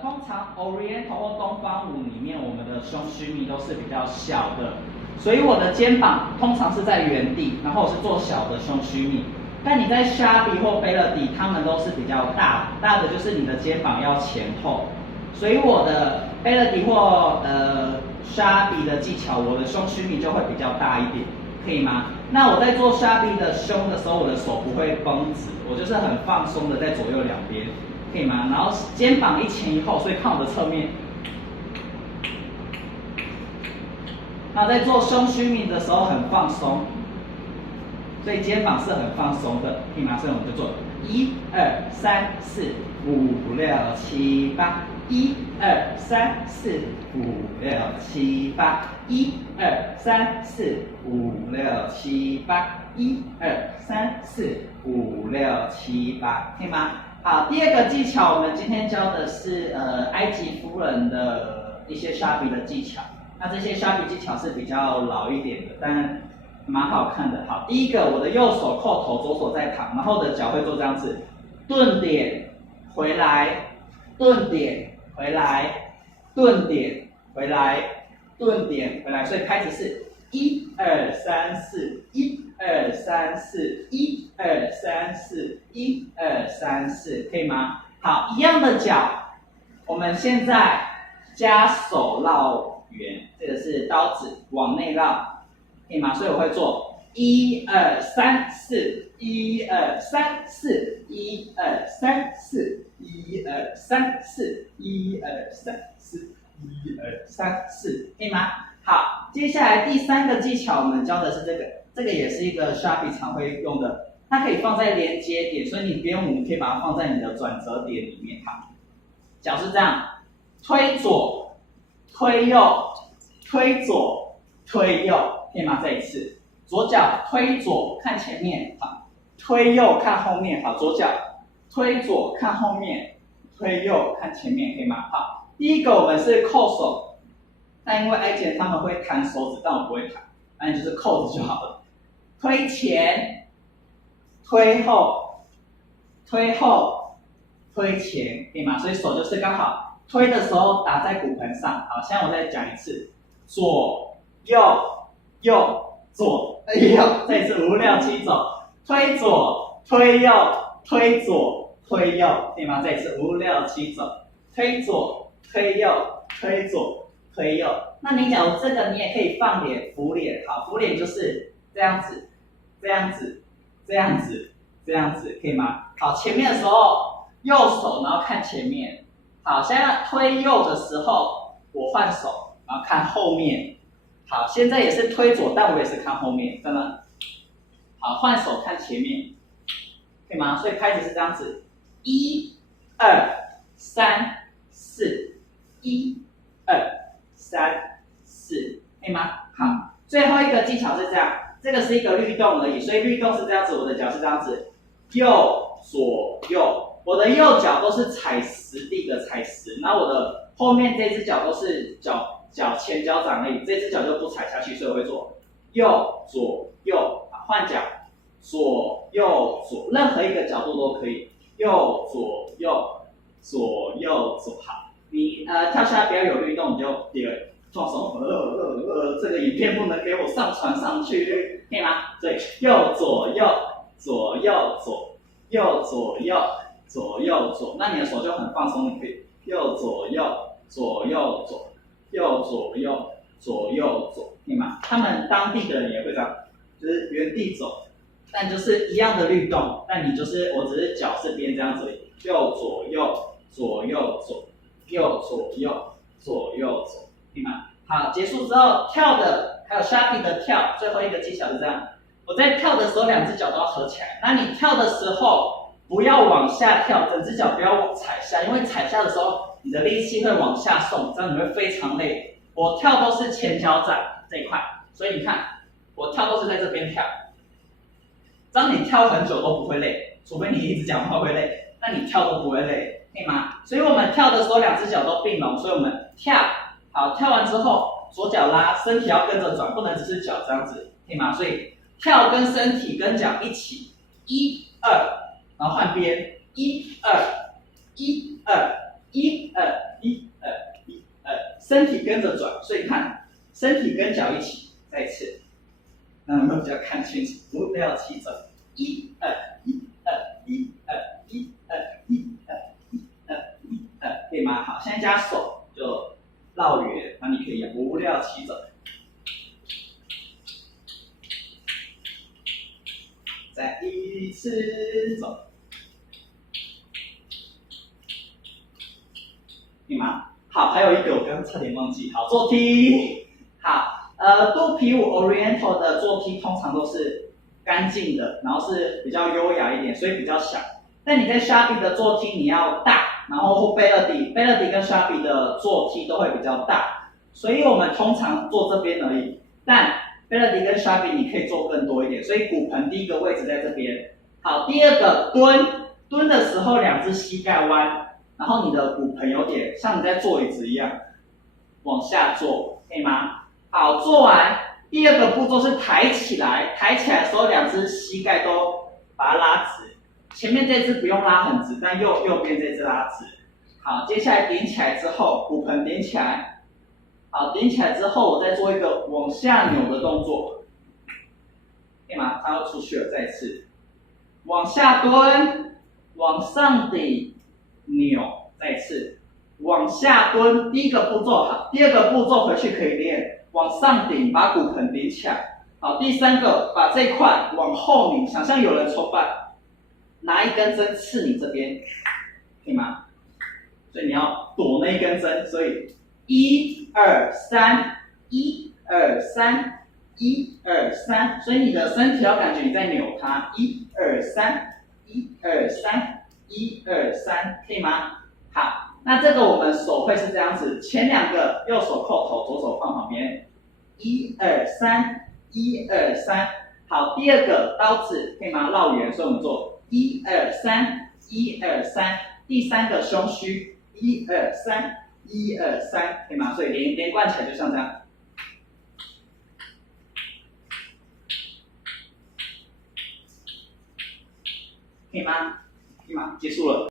通常 Oriental 或东方舞里面，我们的胸须弥都是比较小的，所以我的肩膀通常是在原地，然后我是做小的胸须弥。但你在 Shabby 或 Belody， 他们都是比较大的就是你的肩膀要前后，所以我的 Belody 或Shabby 的技巧，我的胸须弥就会比较大一点，可以吗？那我在做 Shabby 的胸的时候，我的手不会绷直，我就是很放松的在左右两边，可以吗？然后肩膀一前一后，所以看我的侧面。那在做胸须弥的时候很放松，所以肩膀是很放松的，可以吗？所以我们就做1、2、3、4、5、6、7、8。1、2、3、4、5、6、7、8。1、2、3、4、5、6、7、8。1、2、3、4、5、6、7、8，可以吗？好，第二个技巧，我们今天教的是埃及夫人的一些 Shabby 的技巧。那这些 Shabby 技巧是比较老一点的，但蛮好看的。好，第一个，我的右手扣头，左手在躺，然后我的脚会做这样子，顿点回来，顿点回来，顿点回来，顿点回来。所以开始是1、2、3、4， 1、2、3、4， 1、2、3、4， 1、2、3、4，可以吗？好，一样的脚，我们现在加手绕圆，这个是刀子往内绕，可以吗？所以我会做1、2、3、4， 1、2、3、4， 1、2、3、4， 1、2、3、4， 1、2、3、4， 1、2、3、4，可以吗？好，接下来第三个技巧，我们教的是这个，这个也是一个 Shabby 常会用的，它可以放在连接点，所以你不用，你可以把它放在你的转折点里面。好，脚是这样，推左，推右，推左，推右，可以吗？再一次，左脚推左看前面，好，推右看后面，好，左脚推左看后面，推右看前面，可以吗？好，第一个我们是扣手。但因为埃及人他们会弹手指，但我不会弹，那你就是扣着就好了。推前，推后，推后，推前，可以吗？所以手就是刚好推的时候打在骨盆上。好，现在我再讲一次，左右右左，哎呦，这一次5、6、7走，推左，推右，推左，推右，可以吗？这一次5、6、7走，推左，推右，推左。推右，那你假如这个你也可以放脸、扶脸，好，扶脸就是这样子，这样子，这样子，这样子，可以吗？好，前面的时候右手，然后看前面，好，现在推右的时候我换手，然后看后面，好，现在也是推左，但我也是看后面，真的，好，换手看前面，可以吗？所以开始是这样子，1、2、3、4， 1、2。3、4，可以吗？好，最后一个技巧是这样，这个是一个律动而已，所以律动是这样子，我的脚是这样子，右左右，我的右脚都是踩实地的踩实，然后我的后面这只脚都是脚前脚掌而已，这只脚就不踩下去，所以我会做右左右，好，换脚，左右左，任何一个角度都可以，右左右，左右左，好。你跳下来不要有律动，你就放松。这个影片不能给我上传上去，可以吗？对，右左右，左右左，右左右，左右左。那你的手就很放松，你可以右左右，左右左，右左右，左右左，可以吗？他们当地的人也会这样，就是原地走，但就是一样的律动，但你就是我只是脚是边这样子，右左右，左右左。右左右，左右左，可以吗？好，结束之后跳的还有 Shabby 的跳，最后一个技巧是这样。我在跳的时候，两只脚都要合起来。那你跳的时候不要往下跳，整只脚不要往踩下，因为踩下的时候你的力气会往下送，这样你会非常累。我跳都是前脚掌这一块，所以你看我跳都是在这边跳，这样你跳很久都不会累，除非你一直讲话会累，那你跳都不会累。可以吗？所以我们跳的时候，两只脚都并拢，所以我们跳，好，跳完之后，左脚拉，身体要跟着转，不能只是脚这样子，可以吗？所以跳跟身体跟脚一起，1、2，然后换边，1、2，1、2，1、身体跟着转，所以看身体跟脚一起，再一次，那有没有比较看清楚？5、6、7走，1、2、1、2、1、2、1、2、1、2、1、2、1、2，可以吗？好，现在加手就绕圆，那你可以5、6、7走。再一次走，可以吗？好，还有一个我刚刚差点忘记，好，坐梯，好，肚皮舞 Oriental 的坐梯通常都是干净的，然后是比较优雅一点，所以比较小。但你在 Sharpie 的坐梯你要大，然后 Bellady 跟 Sharpie 的坐梯都会比较大，所以我们通常坐这边而已。但 Bellady 跟 Sharpie 你可以做更多一点，所以骨盆第一个位置在这边。好，第二个蹲的时候2只膝盖弯。然后你的骨盆有点像你在坐椅子一样往下坐，可以吗？好，做完第二个步骤是抬起来，抬起来的时候2只膝盖都把它拉直，前面这只不用拉很直，但右边这只拉直。好，接下来顶起来之后，骨盆顶起来，好，顶起来之后我再做一个往下扭的动作，可以吗？它要出去了，再一次，往下蹲，往上顶。扭，再一次往下蹲，第一个步骤好，第二个步骤回去可以练，往上顶，把骨盆顶起来。好，第3个把这块往后拧，想象有人抽板，拿一根针刺你这边，可以吗？所以你要躲那一根针，所以1、2、3， 1、2、3， 1、2、3，所以你的身体要感觉你在扭它，1、2、3， 1、2、3。1、2、3，可以吗？好，那这个我们手会是这样子，前2个右手扣头，左手放旁边。1、2、3， 1、2、3。好，第2个刀子可以吗？绕圆，所以我们做1、2、3， 1、2、3。第3个胸虚，1、2、3， 1、2、3，可以吗？所以连贯起来就像这样，可以吗？结束了。